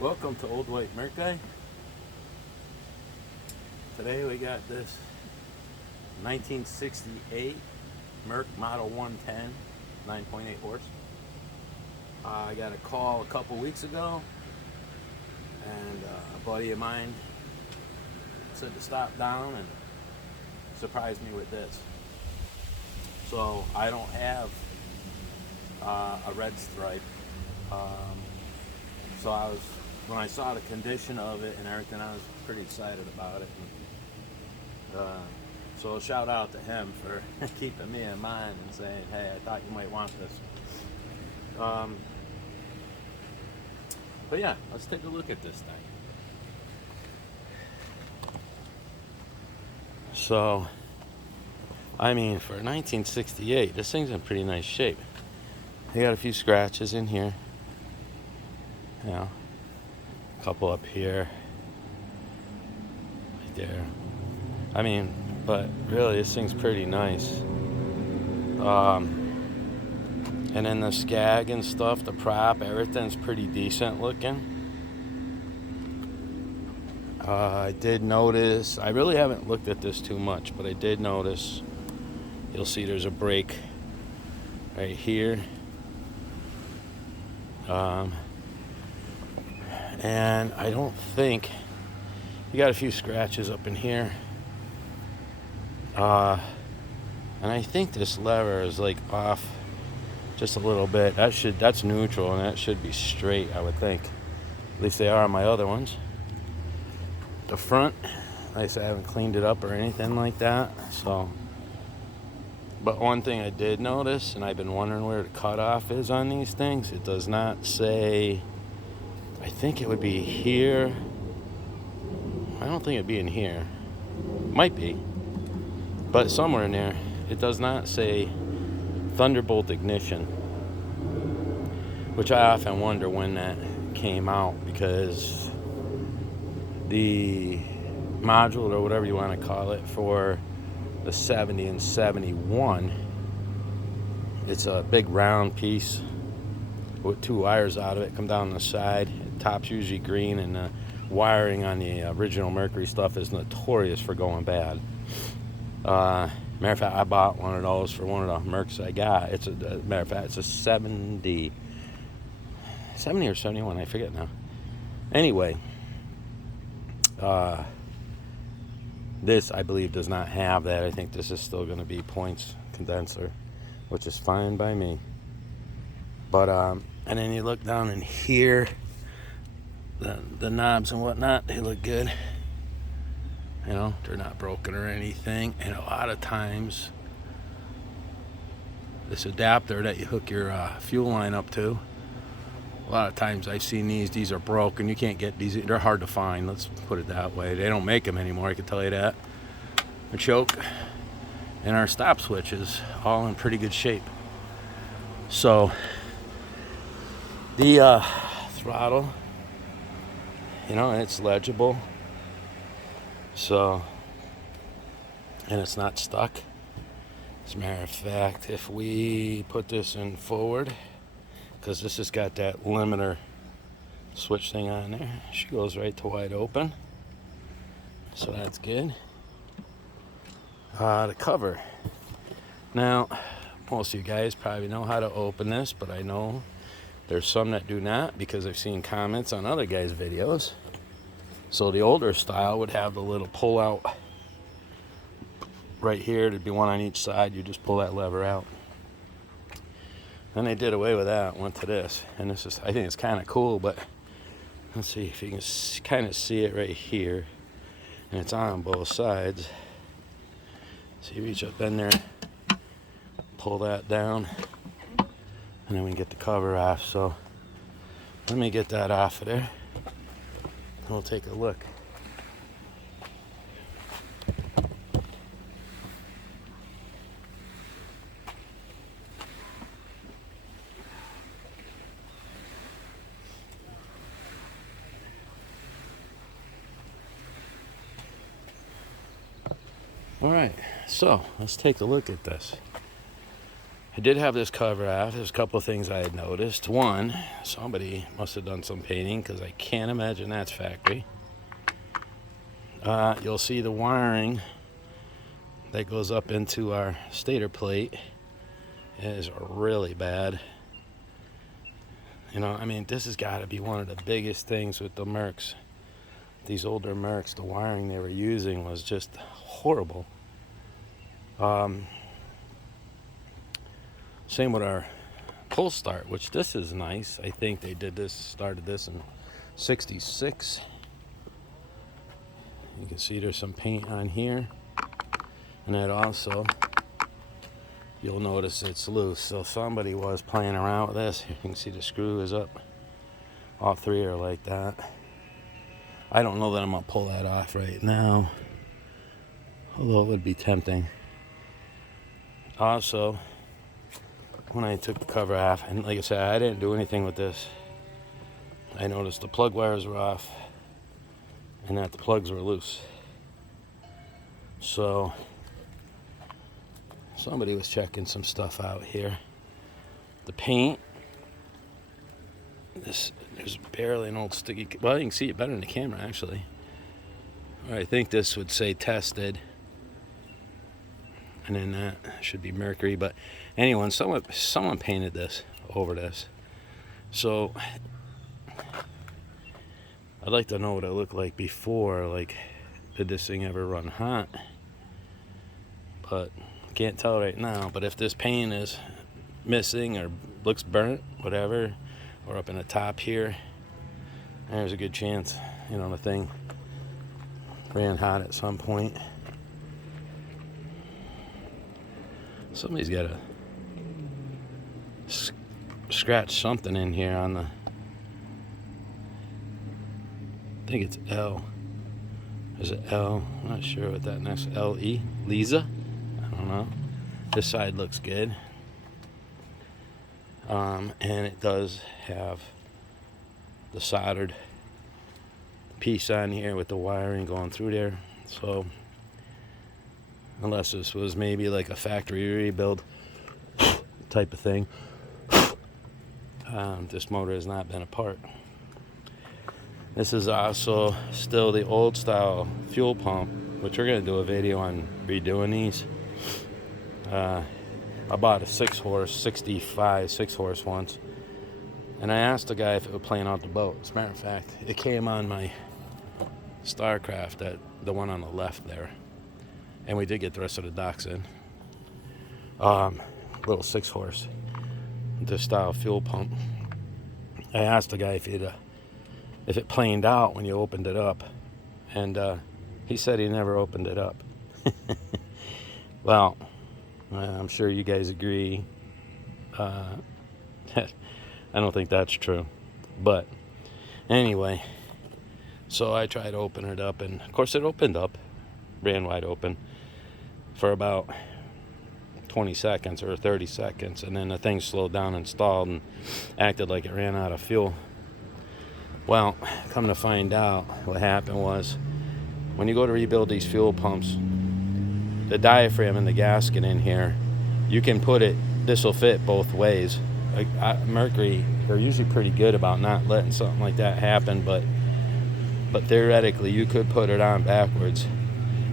Welcome to Old White Mercury. Today we got this 1968 Merc Model 110, 9.8 horse. I got a call a couple weeks ago, and a buddy of mine said to stop down and surprise me with this. So I don't have a red stripe. So when I saw the condition of it and everything, I was pretty excited about it. So a shout out to him for keeping me in mind and saying, hey, I thought you might want this. But yeah, let's take a look at this thing. So, I mean, for 1968, this thing's in pretty nice shape. They got a few scratches in here. You know, a couple up here. Right there. I mean, but really, this thing's pretty nice. And then the skag and stuff, the prop, everything's pretty decent looking. I did notice, I really haven't looked at this too much, but I did notice, you'll see there's a break right here. And I don't think, you got a few scratches up in here. And I think this lever is like off just a little bit. That's neutral, and that should be straight, I would think. At least they are on my other ones. The front, like I said, I haven't cleaned it up or anything like that. So, but one thing I did notice, and I've been wondering where the cutoff is on these things, it does not say. I think it would be here. I don't think it'd be in here. Might be, but somewhere in there. It does not say Thunderbolt ignition, which I often wonder when that came out, because the module, or whatever you want to call it, for the 70 and 71, it's a big round piece with two wires out of it, come down the side. The top's usually green, and the wiring on the original Mercury stuff is notorious for going bad. Matter of fact, I bought one of those for one of the Mercs I got. It's matter of fact, it's a 70 or 71, I forget now. Anyway, this, I believe, does not have that. I think this is still going to be points condenser, which is fine by me. But, and then you look down in here, the knobs and whatnot, they look good. You know, they're not broken or anything. And a lot of times, this adapter that you hook your fuel line up to, a lot of times I've seen these are broken. You can't get these, they're hard to find, let's put it that way. They don't make them anymore, I can tell you that. The choke and our stop switch is all in pretty good shape. So, the throttle, you know, it's legible. So, and it's not stuck. As a matter of fact, if we put this in forward, because this has got that limiter switch thing on there, she goes right to wide open. So that's good. The cover. Now, most of you guys probably know how to open this, but I know there's some that do not, because I've seen comments on other guys' videos. So the older style would have the little pull out right here. There'd be one on each side. You just pull that lever out. Then they did away with that, went to this. And this is, I think it's kind of cool, but let's see if you can kind of see it right here. And it's on both sides. So you reach up in there, pull that down, and then we can get the cover off. So let me get that off of there. We'll take a look. All right, so let's take a look at this. I did have this cover off. There's a couple of things I had noticed. One, somebody must have done some painting because I can't imagine that's factory. You'll see the wiring that goes up into our stator plate is really bad. You know, I mean, this has got to be one of the biggest things with the Mercs. These older Mercs, the wiring they were using was just horrible. Same with our pull start, which this is nice. I think they started this in '66. You can see there's some paint on here. And that also, you'll notice it's loose. So somebody was playing around with this. You can see the screw is up. All three are like that. I don't know that I'm going to pull that off right now, although it would be tempting. Also, when I took the cover off, and like I said, I didn't do anything with this, I noticed the plug wires were off and that the plugs were loose. So somebody was checking some stuff out here. The paint, there's barely an old sticky, well, you can see it better in the camera actually. I think this would say tested, and then that should be mercury. But anyway, someone painted this over this, so I'd like to know what it looked like before. Like, did this thing ever run hot? But can't tell right now. But if this paint is missing or looks burnt, whatever, or up in the top here, there's a good chance, you know, the thing ran hot at some point. Somebody's got to scratch something in here on the, I think it's L. Is it L? I'm not sure what that next L-E? Lisa? I don't know. This side looks good. And it does have the soldered piece on here with the wiring going through there. So unless this was maybe like a factory rebuild type of thing, this motor has not been apart. This is also still the old style fuel pump, which we're going to do a video on redoing these. I bought a 6-horse, 65 6-horse once, and I asked the guy if it was playing out the boat. As a matter of fact, it came on my Starcraft, the one on the left there, and we did get the rest of the docks in. Little 6-horse, this style fuel pump. I asked the guy if it planed out when you opened it up, and he said he never opened it up. Well, I'm sure you guys agree. I don't think that's true, but anyway, so I tried to open it up, and of course it opened up, ran wide open for about 20 seconds or 30 seconds, and then the thing slowed down and stalled and acted like it ran out of fuel. Well, come to find out, what happened was, when you go to rebuild these fuel pumps, the diaphragm and the gasket in here, you can put it, this will fit both ways. Mercury, they're usually pretty good about not letting something like that happen, but theoretically you could put it on backwards,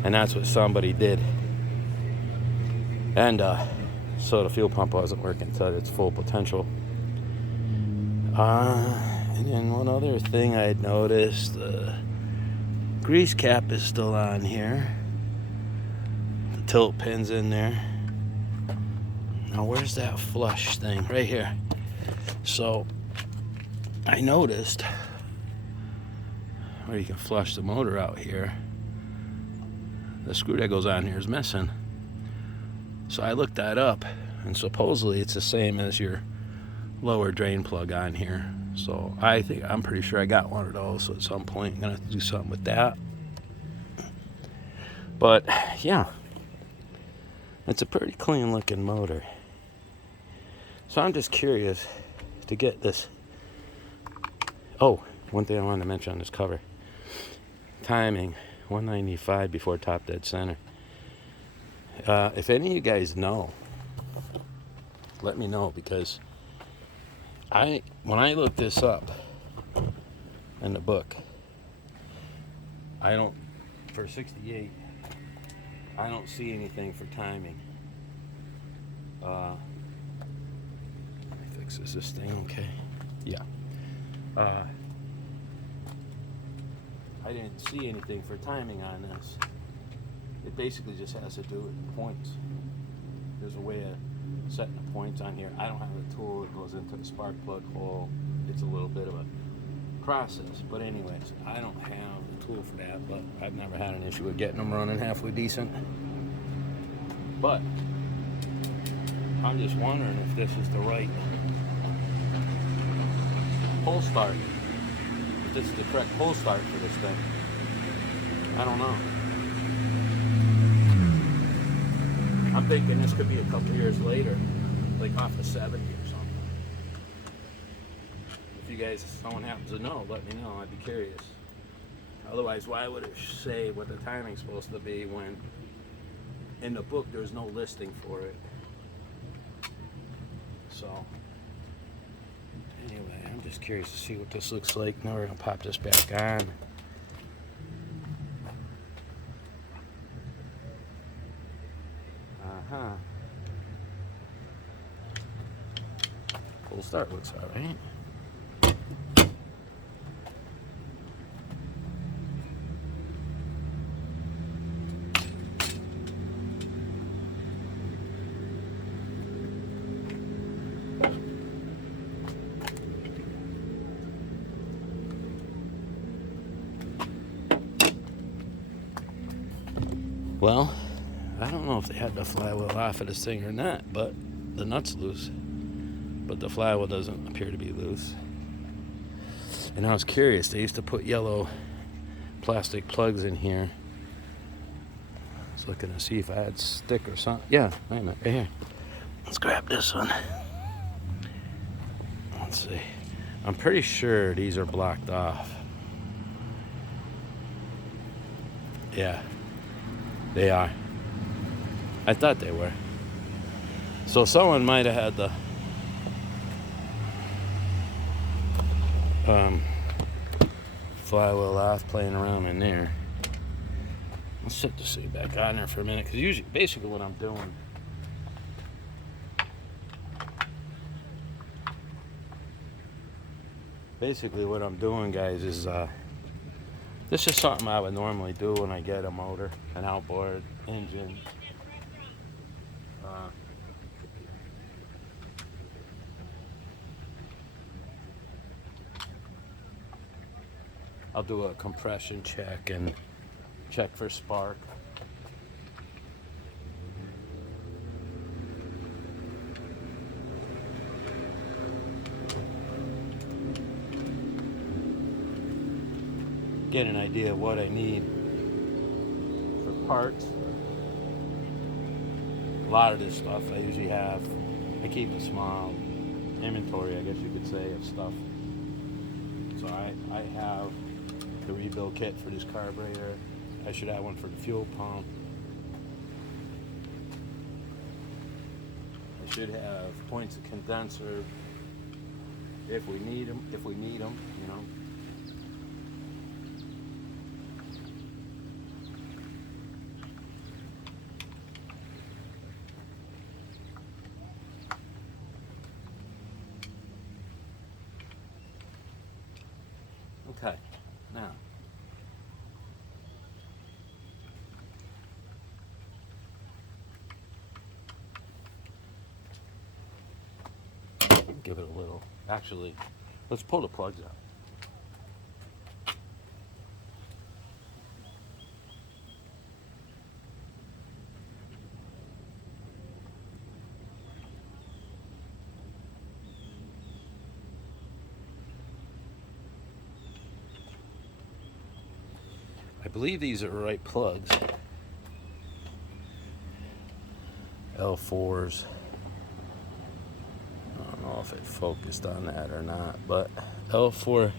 and that's what somebody did. And so the fuel pump wasn't working to its full potential. And then one other thing I had noticed, the grease cap is still on here. The tilt pin's in there. Now where's that flush thing? Right here. So I noticed where you can flush the motor out here, the screw that goes on here is missing. So I looked that up, and supposedly it's the same as your lower drain plug on here. So I'm pretty sure I got one of those. So at some point I'm gonna have to do something with that. But yeah, it's a pretty clean looking motor. So I'm just curious to get this. Oh, one thing I wanted to mention on this cover. Timing, 195 before top dead center. If any of you guys know, let me know, because when I look this up in the book, I don't, for 68, I don't see anything for timing. Let me fix this thing, okay? Yeah. I didn't see anything for timing on this. It basically just has to do with points. There's a way of setting the points on here. I don't have a tool that goes into the spark plug hole. It's a little bit of a process. But anyways, I don't have the tool for that, but I've never had an issue with getting them running halfway decent. But I'm just wondering if this is the right pull start. If this is the correct pull start for this thing. I don't know. I'm thinking this could be a couple years later, like off of 70 or something. If you guys, someone happens to know, let me know. I'd be curious. Otherwise, why would it say what the timing's supposed to be when in the book there's no listing for it? So, anyway, I'm just curious to see what this looks like. Now we're going to pop this back on. Full start looks all right. Well, I don't know if they had the flywheel off of this thing or not, but the nut's loose. But the flywheel doesn't appear to be loose. And I was curious, they used to put yellow plastic plugs in here. I was looking to see if I had stick or something. Yeah, wait a minute, right here. Let's grab this one. Let's see. I'm pretty sure these are blocked off. Yeah, they are. I thought they were. So someone might have had the flywheel off, playing around in there. Let's set this thing back on there for a minute, because usually, basically what I'm doing, guys, is this is something I would normally do when I get a motor, an outboard engine. I'll do a compression check and check for spark. Get an idea of what I need for parts. A lot of this stuff I usually have. I keep a small inventory, I guess you could say, of stuff. So I have the rebuild kit for this carburetor. I should have one for the fuel pump. I should have points of condenser if we need them, you know. Okay, now give it a little. Actually, let's pull the plugs out. I believe these are the right plugs. L4s. I don't know if it focused on that or not, but L4J.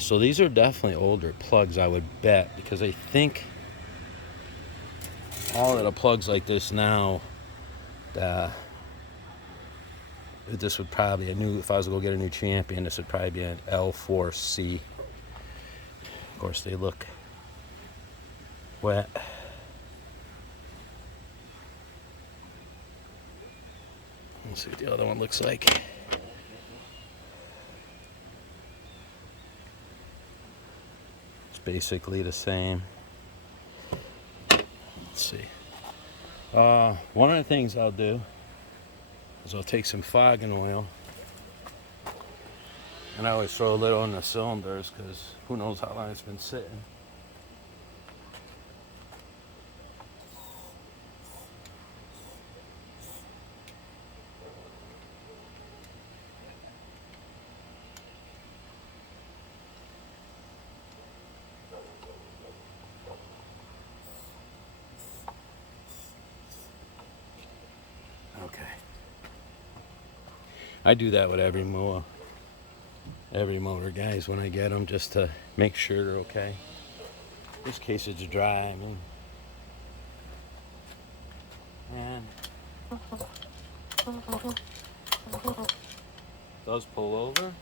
So these are definitely older plugs, I would bet, because I think all of the plugs like this now, This would probably if I was to go get a new Champion, this would probably be an L4C. Of course, they look wet. Let's see what the other one looks like. It's basically the same. Let's see. One of the things I'll do is I'll take some fogging oil, and I always throw a little in the cylinders because who knows how long it's been sitting. Okay. I do that with every mower, guys, when I get them, just to make sure they're okay. In this case, it's dry. I mean, and does pull over.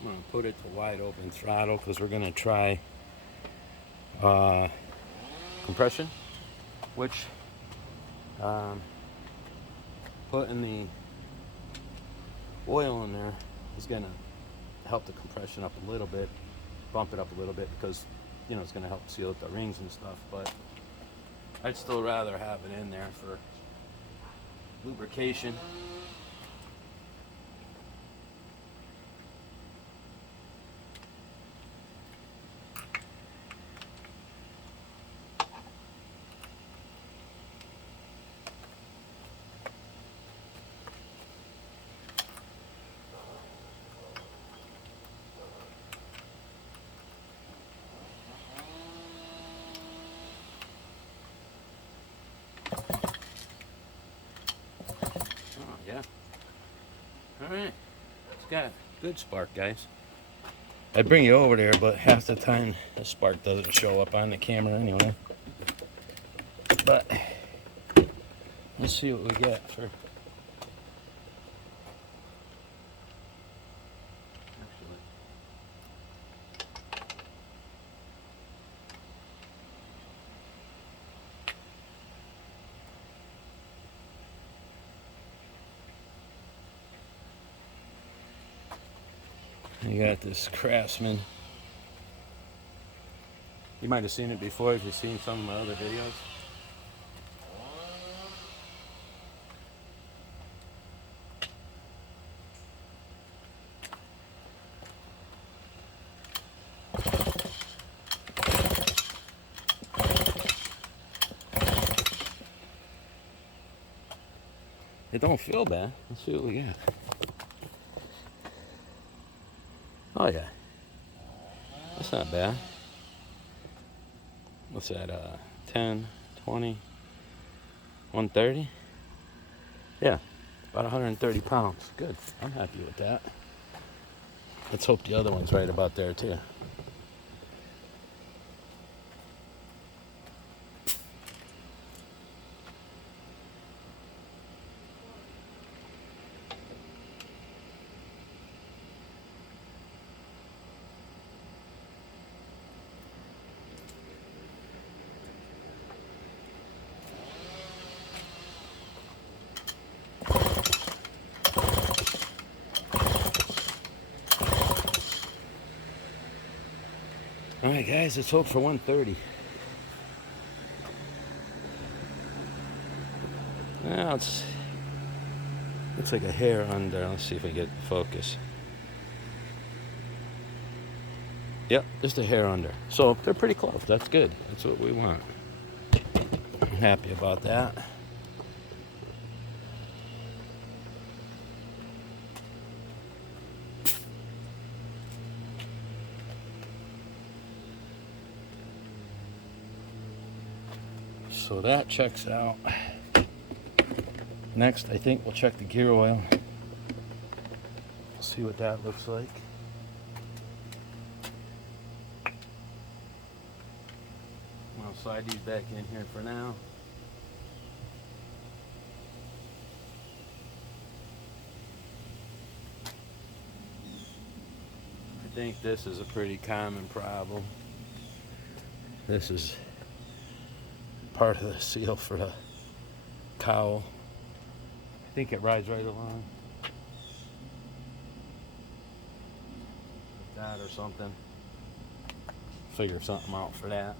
I'm gonna put it to wide open throttle because we're gonna try compression, which putting the oil in there is gonna help the compression up a little bit, bump it up a little bit, because you know it's gonna help seal up the rings and stuff. But I'd still rather have it in there for lubrication. Yeah. Alright. It's got a good spark, guys. I'd bring you over there, but half the time the spark doesn't show up on the camera anyway. But let's see what we get for. You got this Craftsman. You might have seen it before if you've seen some of my other videos. It don't feel bad. Let's see what we got. Oh yeah, that's not bad. What's that, 10, 20, 130? Yeah, about 130 pounds. Good, I'm happy with that. Let's hope the other one's right about there too. All right, guys, let's hope for 130. Well, it's looks like a hair under. Let's see if we get focus. Yep, just a hair under. So they're pretty close. That's good. That's what we want. I'm happy about that. So that checks out. Next, I think we'll check the gear oil. See what that looks like. Well, slide these back in here for now. I think this is a pretty common problem. This is part of the seal for the cowl. I think it rides right along with that or something. Figure something out for that.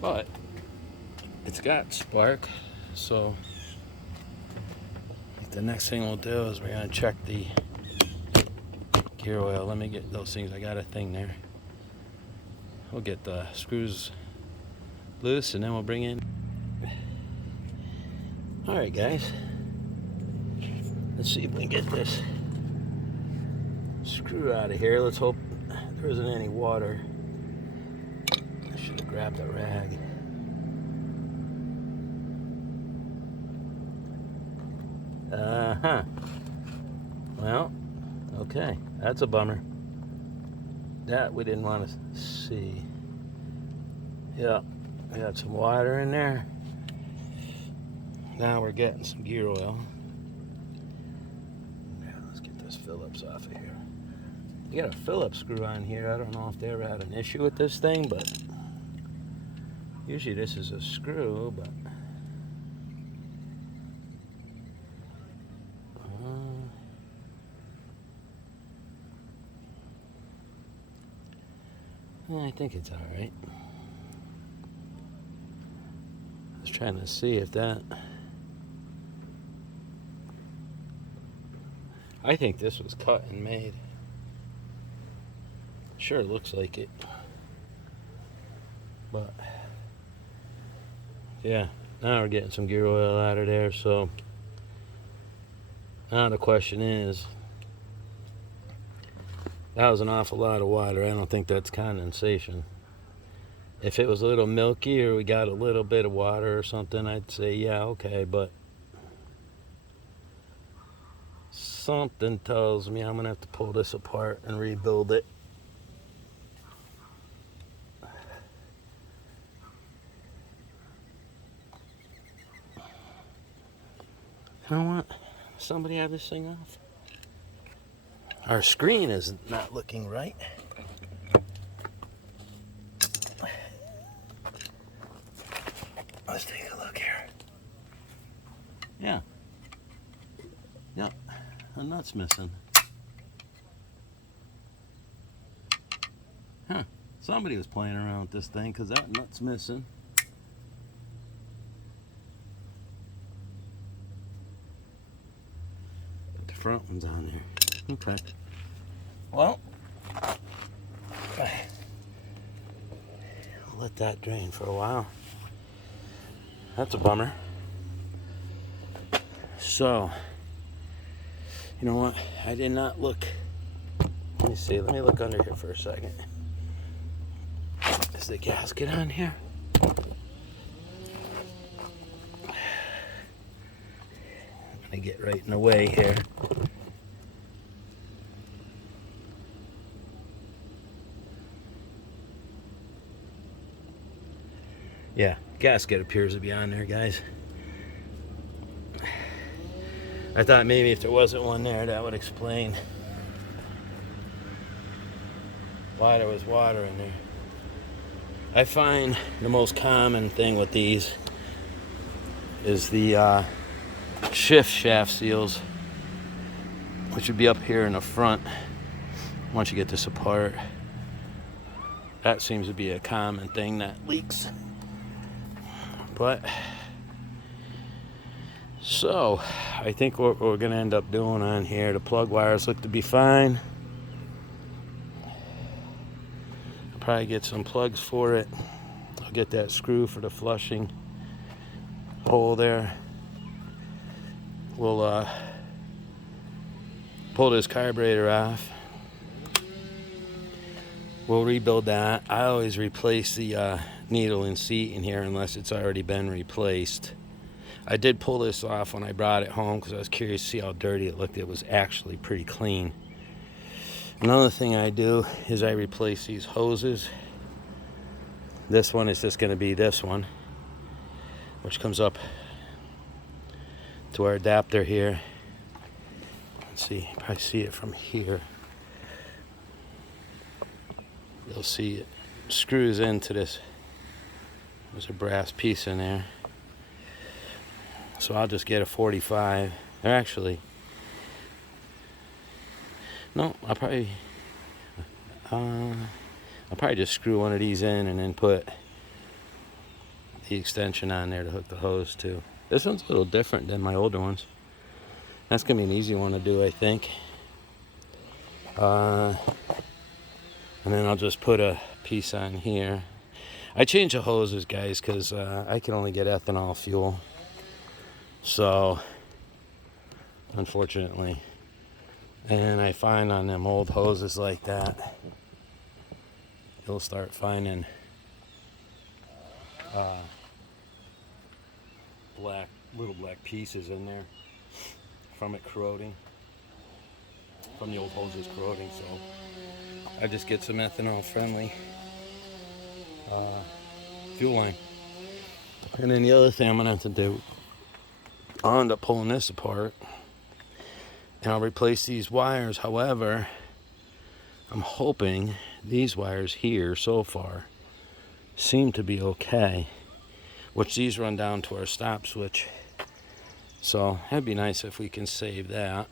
But it's got spark, so the next thing we'll do is we're gonna check the gear oil. Let me get those things. I got a thing there. We'll get the screws loose and then we'll bring in. All right, guys. Let's see if we can get this screw out of here. Let's hope there isn't any water. I should have grabbed a rag. Well, okay. That's a bummer. That we didn't want to see. Yeah, we got some water in there. Now we're getting some gear oil. Yeah, let's get this Phillips off of here. You got a Phillips screw on here. I don't know if they ever had an issue with this thing, but usually this is a screw, but I think it's all right. I was trying to see if that. I think this was cut and made. Sure looks like it. But yeah, now we're getting some gear oil out of there. So now the question is, that was an awful lot of water. I don't think that's condensation. If it was a little milky or we got a little bit of water or something, I'd say, yeah, okay. But something tells me I'm going to have to pull this apart and rebuild it. You know what? Somebody have this thing off. Our screen is not looking right. Let's take a look here. Yeah. Yep. A nut's missing. Huh. Somebody was playing around with this thing because that nut's missing. But the front one's on there. Okay. Well, I'll let that drain for a while. That's a bummer. So, you know what? I did not look. Let me see. Let me look under here for a second. Is the gasket on here? I'm gonna get right in the way here. Yeah, gasket appears to be on there, guys. I thought maybe if there wasn't one there, that would explain why there was water in there. I find the most common thing with these is the shift shaft seals, which would be up here in the front. Once you get this apart, that seems to be a common thing that leaks. But so I think what we're gonna end up doing on here, the plug wires look to be fine. I'll probably get some plugs for it. I'll get that screw for the flushing hole there. We'll pull this carburetor off. We'll rebuild that. I always replace the needle and seat in here unless it's already been replaced. I did pull this off when I brought it home because I was curious to see how dirty it looked. It was actually pretty clean. Another thing I do is I replace these hoses. This one is just going to be this one, which comes up to our adapter here. Let's see, you probably see it from here. You'll see it screws into this. There's a brass piece in there. So I'll just get a 45. Or actually, no, I'll probably just screw one of these in and then put the extension on there to hook the hose to. This one's a little different than my older ones. That's gonna be an easy one to do, I think. And then I'll just put a piece on here. I change the hoses, guys, because I can only get ethanol fuel. So, unfortunately. And I find on them old hoses like that, you'll start finding little black pieces in there from it corroding, from the old hoses corroding. So I just get some ethanol friendly fuel line. And then the other thing I'm gonna have to do, I'll end up pulling this apart and I'll replace these wires. However, I'm hoping these wires here so far seem to be okay, which these run down to our stop switch. So that'd be nice if we can save that.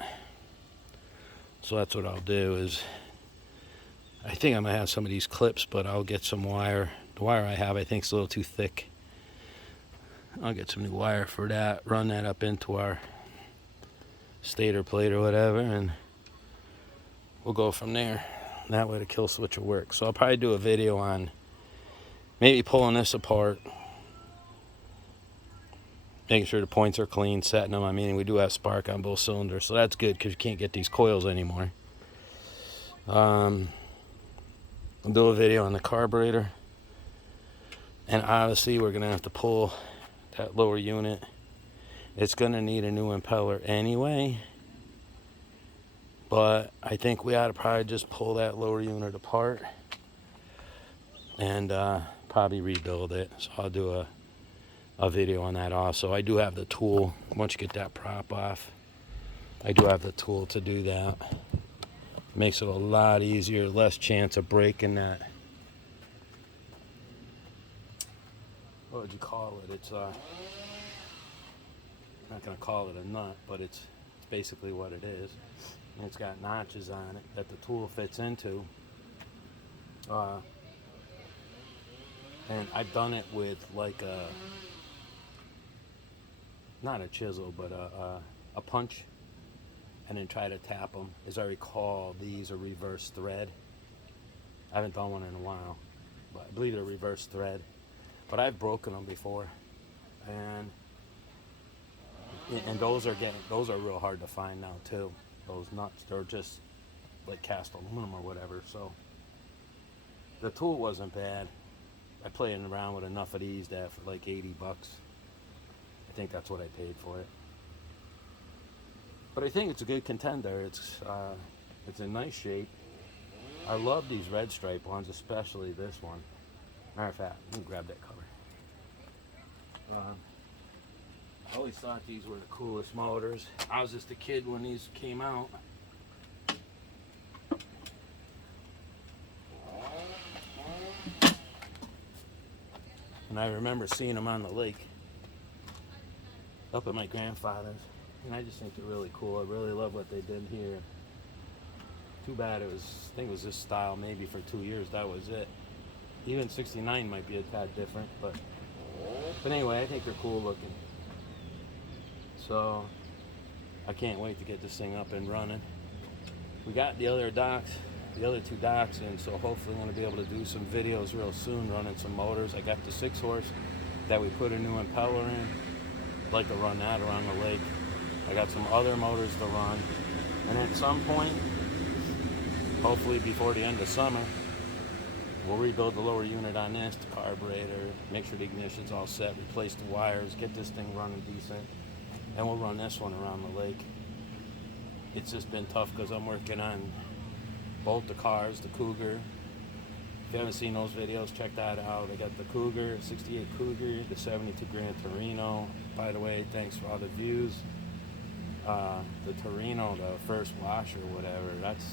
So that's what I'll do is, I think I'm gonna have some of these clips, but I'll get some wire. The wire I have, I think, is a little too thick. I'll get some new wire for that, run that up into our stator plate or whatever, and we'll go from there. That way the kill switch will work. So I'll probably do a video on maybe pulling this apart, making sure the points are clean, setting them. I mean, we do have spark on both cylinders, so that's good because you can't get these coils anymore. I'll do a video on the carburetor, and obviously we're gonna have to pull that lower unit. It's gonna need a new impeller anyway, but I think we ought to probably just pull that lower unit apart and probably rebuild it. So I'll do a video on that also. I do have the tool. Once you get that prop off, I do have the tool to do that. Makes it a lot easier, less chance of breaking that. What would you call it? It's I'm not gonna call it a nut, but it's basically what it is. And it's got notches on it that the tool fits into. And I've done it with like not a chisel, but a punch, and then try to tap them. As I recall, these are reverse thread. I haven't done one in a while, but I believe they're reverse thread. But I've broken them before, and those are real hard to find now too. Those nuts, they're just like cast aluminum or whatever. So the tool wasn't bad. I played around with enough of these that for like $80. I think that's what I paid for it. But I think it's a good contender. It's in nice shape. I love these red stripe ones, especially this one. Matter of fact, let me grab that cover. I always thought these were the coolest motors. I was just a kid when these came out. And I remember seeing them on the lake up at my grandfather's. And I just think they're really cool. I really love what they did here. Too bad I think it was this style maybe for 2 years. That was it. Even 69 might be a tad different, but anyway, I think they're cool looking. So I can't wait to get this thing up and running. We got the other two docks in, so hopefully I'm going to be able to do some videos real soon running some motors. I got the 6-horse that we put a new impeller in. I'd like to run that around the lake. I got some other motors to run, And at some point, hopefully before the end of summer, we'll rebuild the lower unit on this, the carburetor, make sure the ignition's all set, replace the wires, get this thing running decent, and we'll run this one around the lake. It's just been tough because I'm working on both the cars, the Cougar. If you haven't seen those videos, check that out. I got the Cougar, 68 Cougar, the 72 Gran Torino. By the way, thanks for all the views. The Torino, the first wash or whatever, that's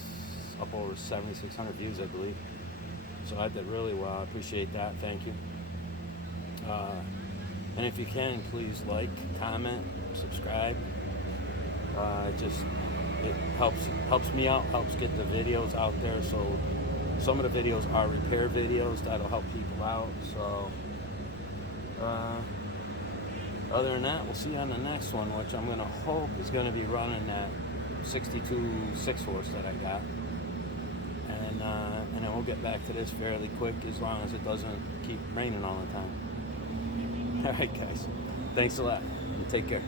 up over 7,600 views, I believe. So I did really well. I appreciate that. Thank you. And if you can, please like, comment, subscribe. It helps me out, helps get the videos out there. So some of the videos are repair videos that'll help people out. So other than that, we'll see you on the next one, which I'm gonna hope is gonna be running that 62 6-horse that I got. And then we'll get back to this fairly quick, as long as it doesn't keep raining all the time. All right, guys. Thanks a lot. And take care.